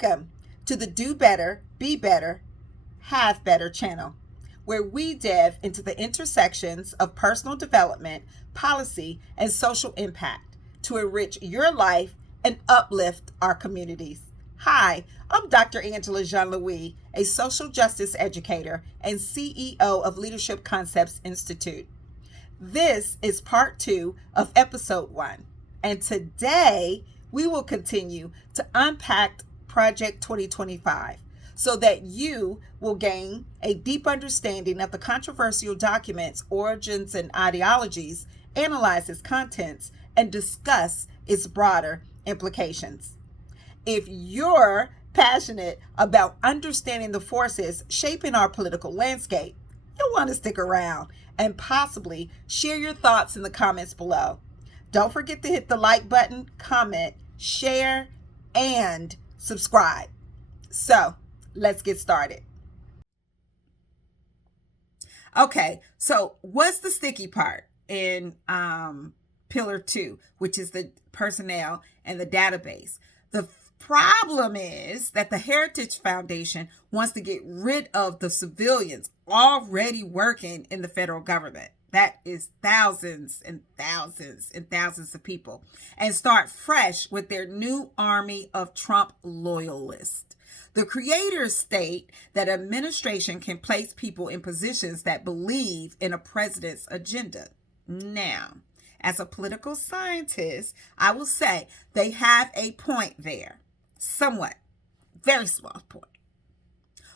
Welcome to the Do Better, Be Better, Have Better channel, where we delve into the intersections of personal development, policy, and social impact to enrich your life and uplift our communities. Hi, I'm Dr. Angela Jean-Louis, a social justice educator and CEO of Leadership Concepts Institute. This is part 2 of episode 1, and today we will continue to unpack Project 2025 so that you will gain a deep understanding of the controversial document's origins and ideologies, analyze its contents, and discuss its broader implications. If you're passionate about understanding the forces shaping our political landscape, you'll want to stick around and possibly share your thoughts in the comments below. Don't forget to hit the like button, comment, share, and subscribe. So let's get started. Okay, so what's the sticky part in Pillar 2, which is the personnel and the database? The problem is that the Heritage Foundation wants to get rid of the civilians already working in the federal government. That is thousands and thousands and thousands of people, and start fresh with their new army of Trump loyalists. The creators state that administration can place people in positions that believe in a president's agenda. Now, as a political scientist, I will say they have a point there. Somewhat. Very small point.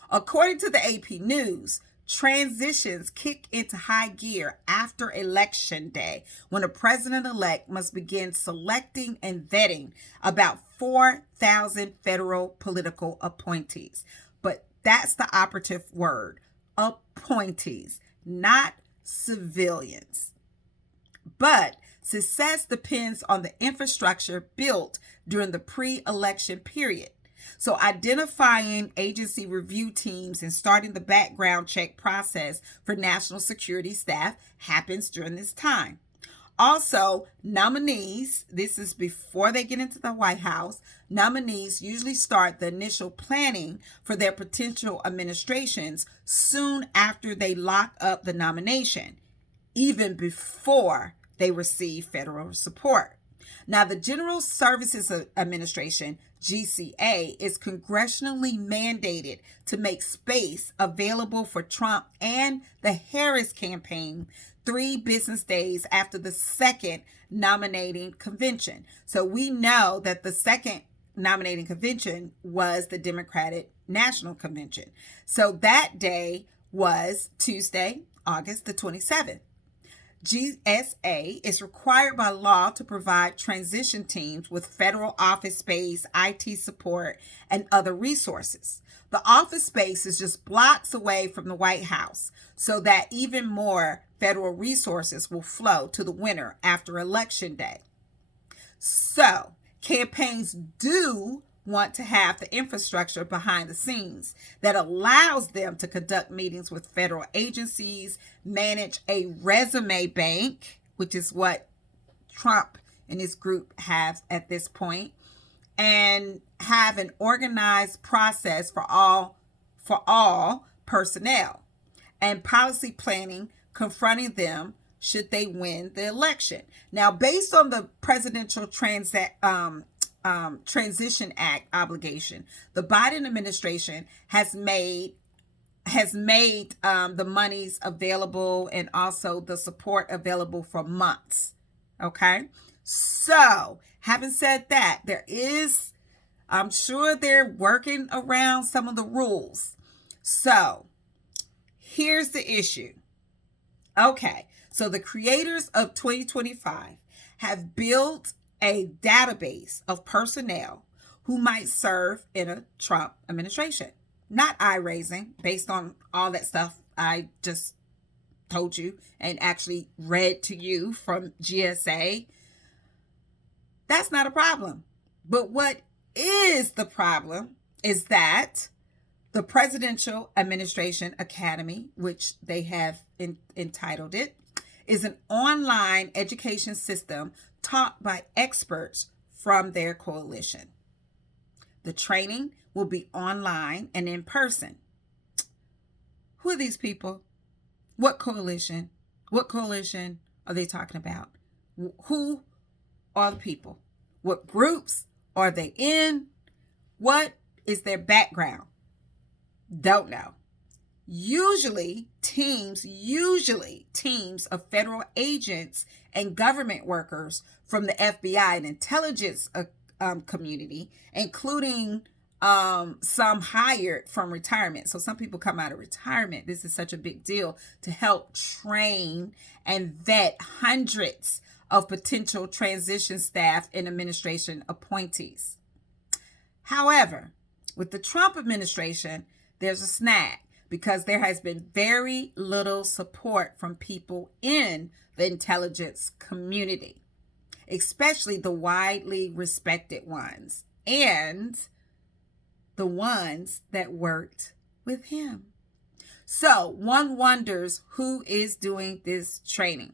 According to the AP News, transitions kick into high gear after Election Day, when a president-elect must begin selecting and vetting about 4,000 federal political appointees. But that's the operative word, appointees, not civilians. But success depends on the infrastructure built during the pre-election period. So identifying agency review teams and starting the background check process for national security staff happens during this time. Also, nominees, this is before they get into the White House, nominees usually start the initial planning for their potential administrations soon after they lock up the nomination, even before they receive federal support. Now, the General Services Administration, GCA, is congressionally mandated to make space available for Trump and the Harris campaign 3 business days after the second nominating convention. So we know that the second nominating convention was the Democratic National Convention. So that day was Tuesday, August the 27th. GSA is required by law to provide transition teams with federal office space, IT support, and other resources. The office space is just blocks away from the White House, so that even more federal resources will flow to the winner after Election Day. So, campaigns do want to have the infrastructure behind the scenes that allows them to conduct meetings with federal agencies, manage a resume bank, which is what Trump and his group have at this point, and have an organized process for all personnel, and policy planning confronting them should they win the election. Now, based on the presidential Transition Act obligation, the Biden administration has made the monies available and also the support available for months. Okay, so having said that, I'm sure they're working around some of the rules. So here's the issue. Okay, so the creators of 2025 have built a database of personnel who might serve in a Trump administration. Not eye-raising, based on all that stuff I just told you and actually read to you from GSA. That's not a problem. But what is the problem is that the Presidential Administration Academy, which they have entitled it, is an online education system taught by experts from their coalition. The training will be online and in person. Who are these people? What coalition? What coalition are they talking about? Who are the people? What groups are they in? What is their background? Don't know. Usually teams of federal agents and government workers from the FBI and intelligence community, including some hired from retirement. So some people come out of retirement. This is such a big deal to help train and vet hundreds of potential transition staff and administration appointees. However, with the Trump administration, there's a snag because there has been very little support from people in the intelligence community, especially the widely respected ones and the ones that worked with him. So one wonders who is doing this training.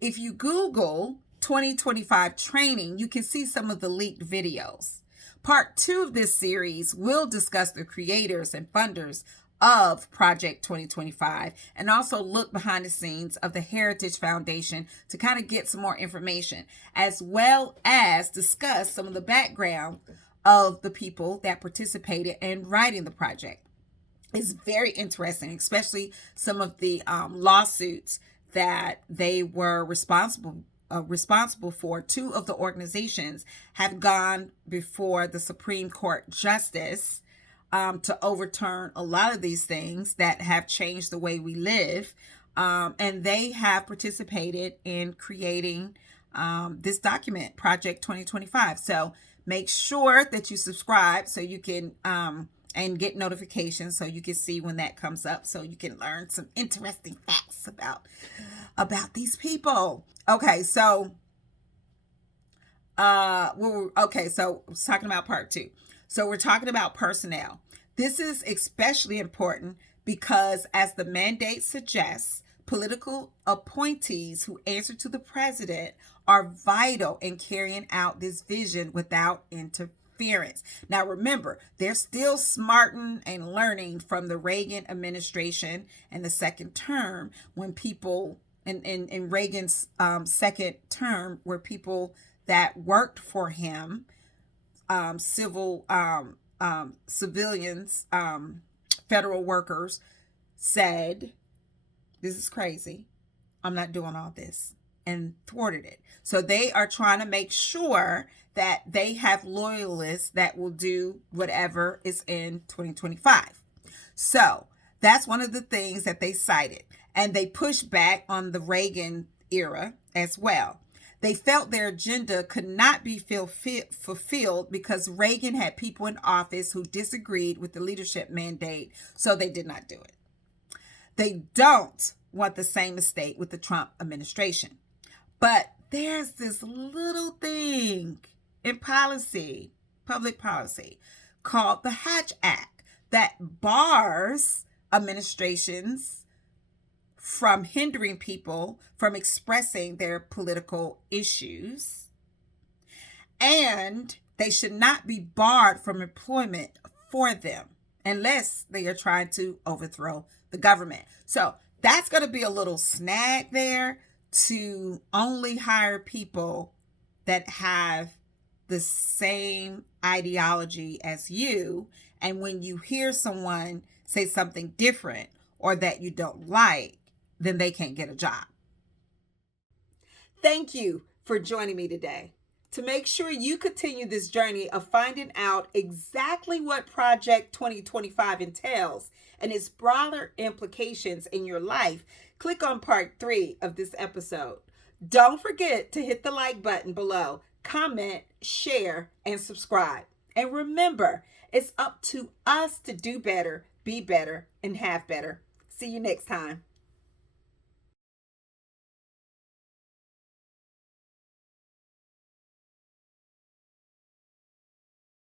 If you Google 2025 training, you can see some of the leaked videos. Part 2 of this series will discuss the creators and funders of Project 2025 and also look behind the scenes of the Heritage Foundation to kind of get some more information, as well as discuss some of the background of the people that participated in writing the project. It's very interesting, especially some of the lawsuits that they were responsible for. 2 of the organizations have gone before the Supreme Court justice to overturn a lot of these things that have changed the way we live. And they have participated in creating this document, Project 2025. So make sure that you subscribe so you can and get notifications so you can see when that comes up, so you can learn some interesting facts about these people. Okay, so so I was talking about part 2. So we're talking about personnel. This is especially important because, as the mandate suggests, political appointees who answer to the president are vital in carrying out this vision without interference. Now, remember, they're still smarting and learning from the Reagan administration and the second term, when people in Reagan's second term, where people that worked for him, civilians, federal workers, said, "This is crazy. I'm not doing all this," and thwarted it. So they are trying to make sure that they have loyalists that will do whatever is in 2025. So that's one of the things that they cited. And they pushed back on the Reagan era as well. They felt their agenda could not be fulfilled because Reagan had people in office who disagreed with the leadership mandate, so they did not do it. They don't want the same mistake with the Trump administration. But there's this little thing in policy, public policy, called the Hatch Act that bars administrations from hindering people from expressing their political issues, and they should not be barred from employment for them unless they are trying to overthrow the government. So that's going to be a little snag there, to only hire people that have the same ideology as you. And when you hear someone say something different or that you don't like, then they can't get a job. Thank you for joining me today. To make sure you continue this journey of finding out exactly what Project 2025 entails and its broader implications in your life, click on part 3 of this episode. Don't forget to hit the like button below, comment, share, and subscribe. And remember, it's up to us to do better, be better, and have better. See you next time.